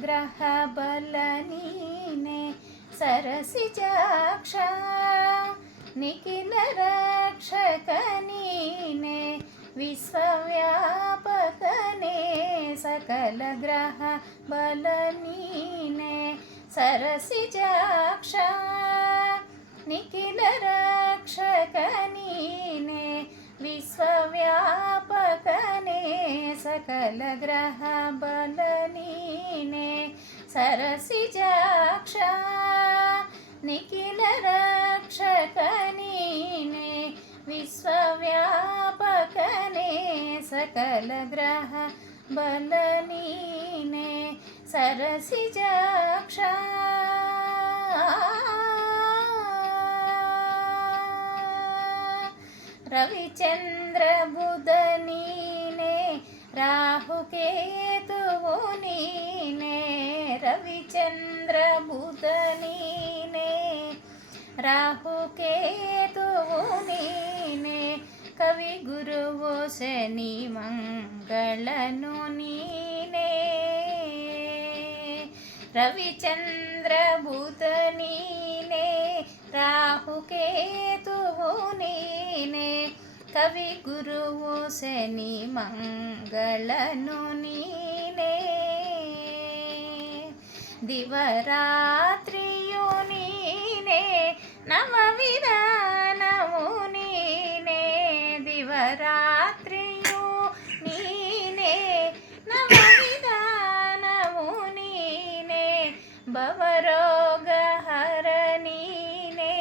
ಗ್ರಹ ಬಲ ನೀನೆ ಸರಸಿಜಾಕ್ಷ ನಿಖಿಲ ರಕ್ಷಕ ನೀನೆ ವಿಶ್ವವ್ಯಾಪಕನೇ ಸಕಲ ಗ್ರಹ ಬಲ ನೀನೆ ಸರಸಿಜಾಕ್ಷ ನಿಖಿಲ ರಕ್ಷಕ ನೀನೆ ವಿಶ್ವವ್ಯಾಪಕನೇ ಸಕಲ ಗ್ರಹ ಬಲ ನೀನೆ ಸರಸಿಜಾಕ್ಷ ನಿಖಿಲ ರಕ್ಷಕ ನೀನೆ ವಿಶ್ವವ್ಯಾಪಕನೇ ಸಕಲ ಗ್ರಹ ಬಲ ನೀನೆ ಸರಸಿಜಾಕ್ಷ ರವಿಚಂದ್ರ ಬುಧ ನೀನೆ ರಾಹುಕೇತುವು ನೀನೆ ರವಿಚಂದ್ರ ಬುಧ ನೀನೆ ರಾಹುಕೇತುವು ನೀನೆ ಕವಿ ಗುರುವು ಶನಿ ಮಂಗಳನು ನೀನೆ ರವಿಚಂದ್ರ ಬುಧ ನೀನೆ ರಾಹುಕೇತುವು ನೀನೆ ಕವಿ ಗುರುವು ಶನಿ ಮಂಗಳನು ನೀನೆ ದಿವರಾತ್ರಿಯು ನೀನೆ ನವವಿಧಾನವು ನೀನೆ ದಿವರಾತ್ರಿಯು ನೀನೆ ನವವಿಧಾನವು ನೀನೆ ಭವರೋಗ ಹರ ನೀನೆ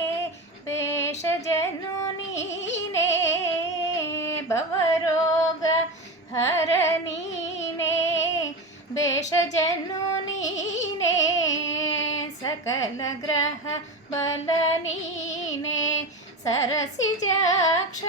ಭೇಷಜನು ನೀನೆ ಭವರೋಗ ಹರ ನೀನೆ ಭೇಷಜನು ನೀನೆ ಸಕಲ ಗ್ರಹ ಬಲ ನೀನೆ ಸರಸಿಜಾಕ್ಷ